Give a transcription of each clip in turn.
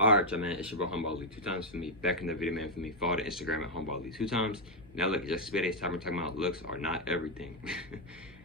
Alright, y'all, man, it's your boy Humboldt 2 times for me. Back in the video, man, for me. Follow the Instagram at Humboldt 2 times. Now, look, just today's time we're talking about looks are not everything.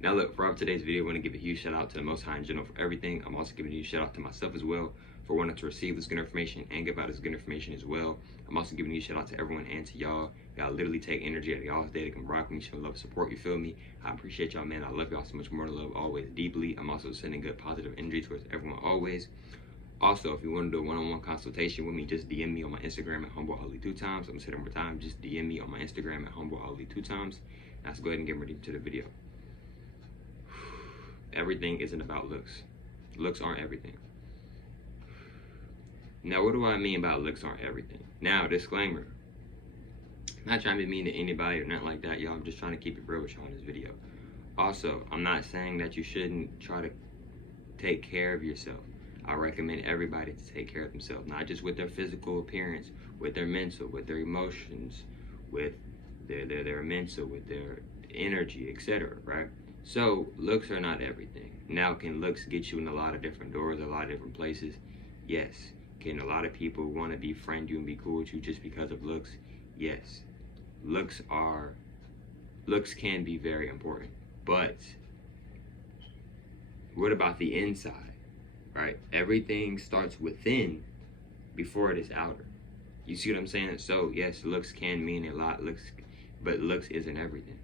Now, look, for today's video, I want to give a huge shout out to the Most High in general for everything. I'm also giving a huge shout out to myself as well for wanting to receive this good information and give out this good information as well. I'm also giving a huge shout out to everyone and to y'all. Y'all literally take energy out of y'all's day to come rock me, show love, support, you feel me? I appreciate y'all, man. I love y'all so much more to love always deeply. I'm also sending good positive energy towards everyone always. Also, if you want to do a one-on-one consultation with me, just DM me on my Instagram at HumbleAli2times. I'm going to say it one more time. Just DM me on my Instagram at HumbleAli2times. Now, let's go ahead and get ready to the video. Everything isn't about looks. Looks aren't everything. Now, what do I mean by looks aren't everything? Now, disclaimer. I'm not trying to be mean to anybody or nothing like that, y'all. I'm just trying to keep it real with y'all in this video. Also, I'm not saying that you shouldn't try to take care of yourself. I recommend everybody to take care of themselves, not just with their physical appearance, with their mental, with their emotions, with their mental, with their energy, etc. Right? So looks are not everything. Now, can looks get you in a lot of different doors, a lot of different places? Yes. Can a lot of people want to befriend you and be cool with you just because of looks? Yes. Looks can be very important, but what about the inside? Right? Everything starts within before it is outer. You see what I'm saying? So yes, looks can mean a lot, but looks isn't everything.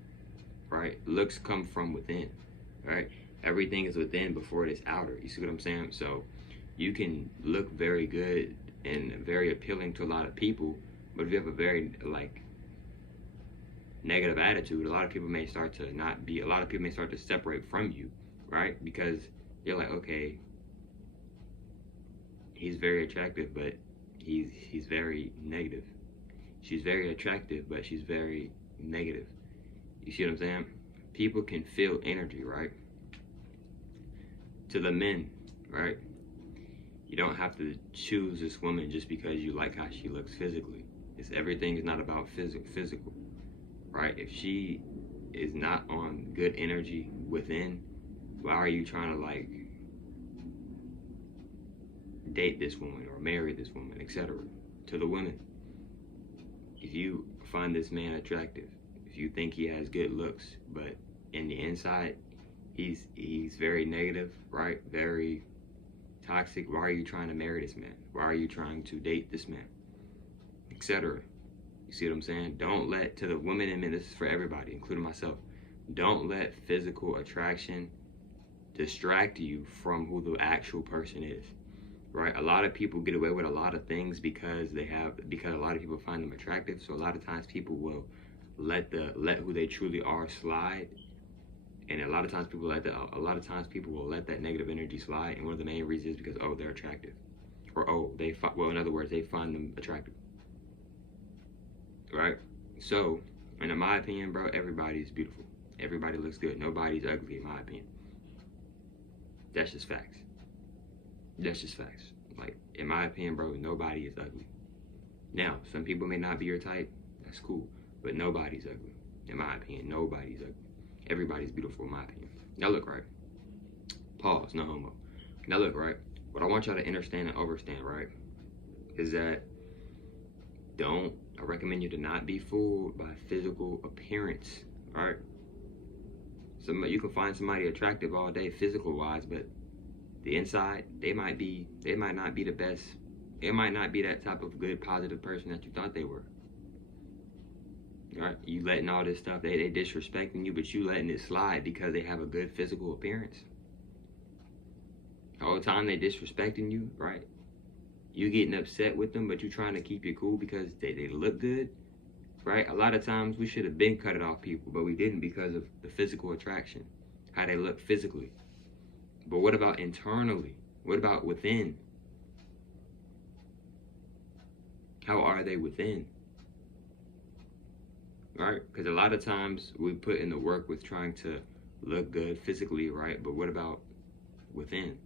Right? Looks come from within. Right? Everything is within before it is outer. You see what I'm saying? So you can look very good and very appealing to a lot of people, but if you have a very negative attitude, a lot of people may start to separate from you, right? Because you're like, okay, he's very attractive, but he's very negative. She's very attractive, but she's very negative. You see what I'm saying? People can feel energy, right? To the men, right? You don't have to choose this woman just because you like how she looks physically. Everything is not about physical, right? If she is not on good energy within, why are you trying to date this woman or marry this woman, etc.? To the women, if you find this man attractive, if you think he has good looks, but in the inside he's very negative, right? Very toxic, why are you trying to marry this man? Why are you trying to date this man, etc.? You see what I'm saying? Don't let, to the women and men, this is for everybody, including myself, don't let physical attraction distract you from who the actual person is. Right? A lot of people get away with a lot of things because a lot of people find them attractive. So a lot of times people will let who they truly are slide, and a lot of times people will let that negative energy slide. And one of the main reasons is because, oh, they're attractive, or oh, in other words, they find them attractive. Right? So, and in my opinion, bro, everybody's beautiful. Everybody looks good. Nobody's ugly, in my opinion. That's just facts. That's just facts. Like, in my opinion, bro, nobody is ugly. Now, some people may not be your type. That's cool. But nobody's ugly. In my opinion, nobody's ugly. Everybody's beautiful, in my opinion. Now, look, right? Pause, no homo. Now, look, right? What I want y'all to understand and understand, right, is that I recommend you to not be fooled by physical appearance, all right? You can find somebody attractive all day, physical-wise, but the inside, they might not be the best. It might not be that type of good, positive person that you thought they were. Right? You letting all this stuff, they disrespecting you, but you letting it slide because they have a good physical appearance. The whole time they disrespecting you, right? You getting upset with them, but you trying to keep it cool because they look good, right? A lot of times we should have been cut it off people, but we didn't because of the physical attraction, how they look physically. But what about internally? What about within? How are they within? Right? Because a lot of times we put in the work with trying to look good physically, right? But what about within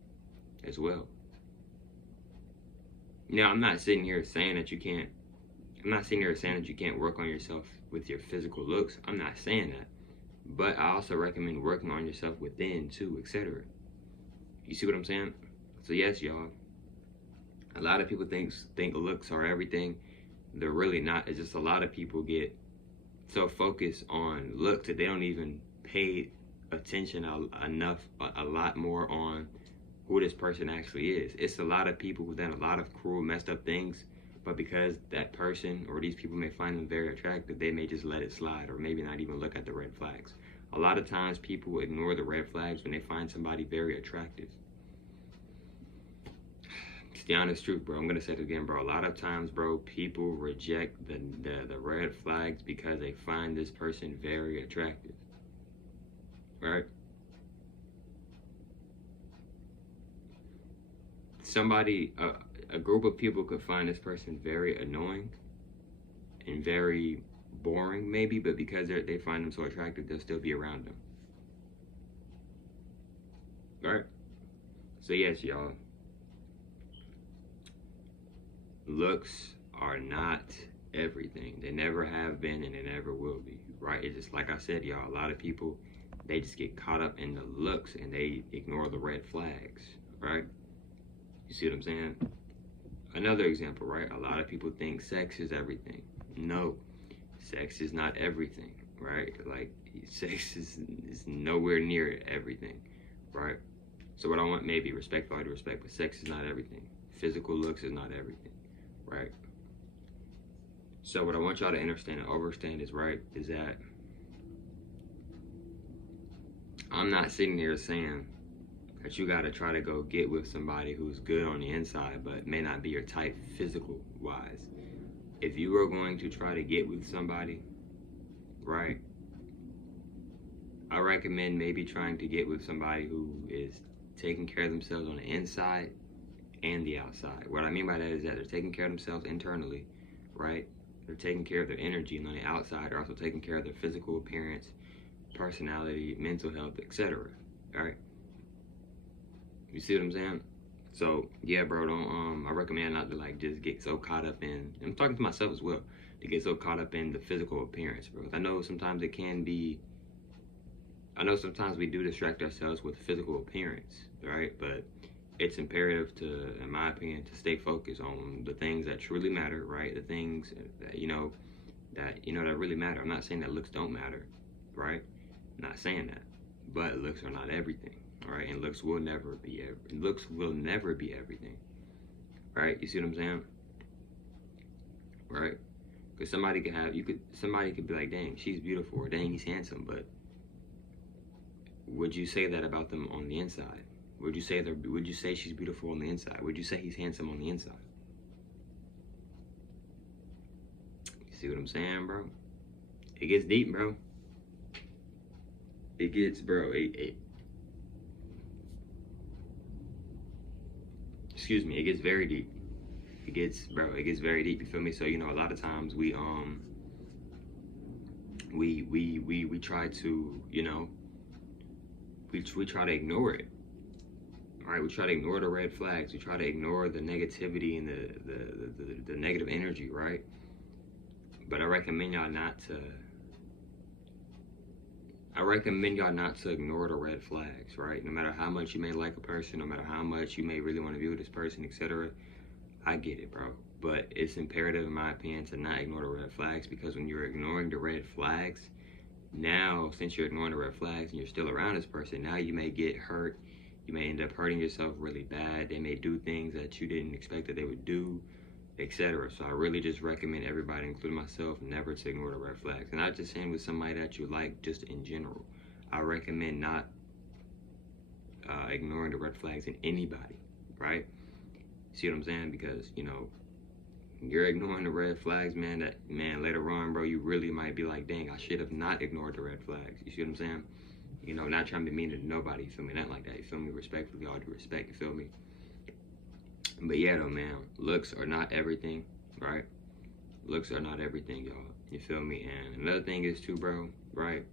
as well? Now, I'm not sitting here saying that you can't work on yourself with your physical looks. I'm not saying that. But I also recommend working on yourself within too, etc. You see what I'm saying? So yes, y'all, A lot of people think looks are everything. They're really not. It's just a lot of people get so focused on looks that they don't even pay attention enough, a lot more on who this person actually is. It's a lot of people who've done a lot of cruel, messed up things, but because that person or these people may find them very attractive, they may just let it slide or maybe not even look at the red flags. A lot of times people ignore the red flags when they find somebody very attractive. It's the honest truth, bro. I'm gonna say it again, bro. A lot of times, bro, people reject the red flags because they find this person very attractive. Right? A group of people could find this person very annoying and very boring, maybe, but because they find them so attractive, they'll still be around them. Right? So yes, y'all. Looks are not everything. They never have been and they never will be. Right? It's just like I said, y'all. A lot of people, they just get caught up in the looks and they ignore the red flags. Right? You see what I'm saying? Another example, right? A lot of people think sex is everything. No, sex is not everything, right? Like, sex is nowhere near everything, right? So what I want, maybe respect for all due respect, but sex is not everything. Physical looks is not everything, right? So what I want y'all to understand and overstand is, right, is that I'm not sitting here saying that you gotta try to go get with somebody who's good on the inside but may not be your type physical wise. If you are going to try to get with somebody, right, I recommend maybe trying to get with somebody who is taking care of themselves on the inside and the outside. What I mean by that is that they're taking care of themselves internally, right? They're taking care of their energy, and on the outside they're also taking care of their physical appearance, personality, mental health, etc. Right? You see what I'm saying? So yeah, bro, don't I recommend not to like just get so caught up in, I'm talking to myself as well, to get so caught up in the physical appearance, bro. I know sometimes it can be, I know sometimes we do distract ourselves with physical appearance, right? But it's imperative to, in my opinion, to stay focused on the things that truly matter, right? The things that that really matter. I'm not saying that looks don't matter, right? I'm not saying that, but looks are not everything. All right, and looks will never be everything. Right? You see what I'm saying? Right? Because somebody could be like, dang, she's beautiful, or dang, he's handsome, but would you say that about them on the inside? Would you say she's beautiful on the inside? Would you say he's handsome on the inside? You see what I'm saying, bro? It gets deep, bro. It gets, bro, excuse me, it gets very deep. It gets very deep, you feel me? So, a lot of times we try to, we try to ignore it. All right, we try to ignore the red flags. We try to ignore the negativity and the negative energy, right? But I recommend y'all not to ignore the red flags, right? No matter how much you may like a person, no matter how much you may really want to be with this person, etc. I get it, bro. But it's imperative, in my opinion, to not ignore the red flags, because when you're ignoring the red flags, now, since you're ignoring the red flags and you're still around this person, now you may get hurt. You may end up hurting yourself really bad. They may do things that you didn't expect that they would do, etc. So I really just recommend everybody, including myself, never to ignore the red flags. And not just saying with somebody that you like, just in general. I recommend not ignoring the red flags in anybody, right? See what I'm saying? Because, you're ignoring the red flags, man, later on, bro, you really might be like, dang, I should have not ignored the red flags. You see what I'm saying? Not trying to be mean to nobody, you feel me? Not like that, you feel me? Respectfully, all due respect, you feel me? But yeah, though, man, looks are not everything, right? Looks are not everything, y'all. You feel me? And another thing is, too, bro, right?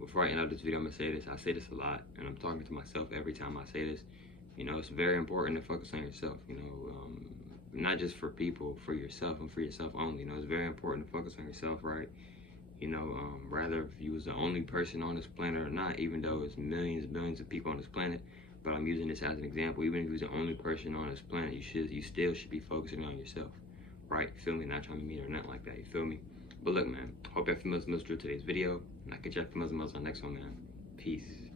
Before I end up this video, I'm gonna say this. I say this a lot, and I'm talking to myself every time I say this. It's very important to focus on yourself, not just for people, for yourself and for yourself only. It's very important to focus on yourself, right? Rather if you was the only person on this planet or not, even though it's millions, billions of people on this planet, But I'm using this as an example. Even if you're the only person on this planet, you still should be focusing on yourself, right? You feel me? Not trying to be mean or nothing like that. You feel me? But look, man. Hope everything was through today's video, and I catch you for on the next one, man. Peace.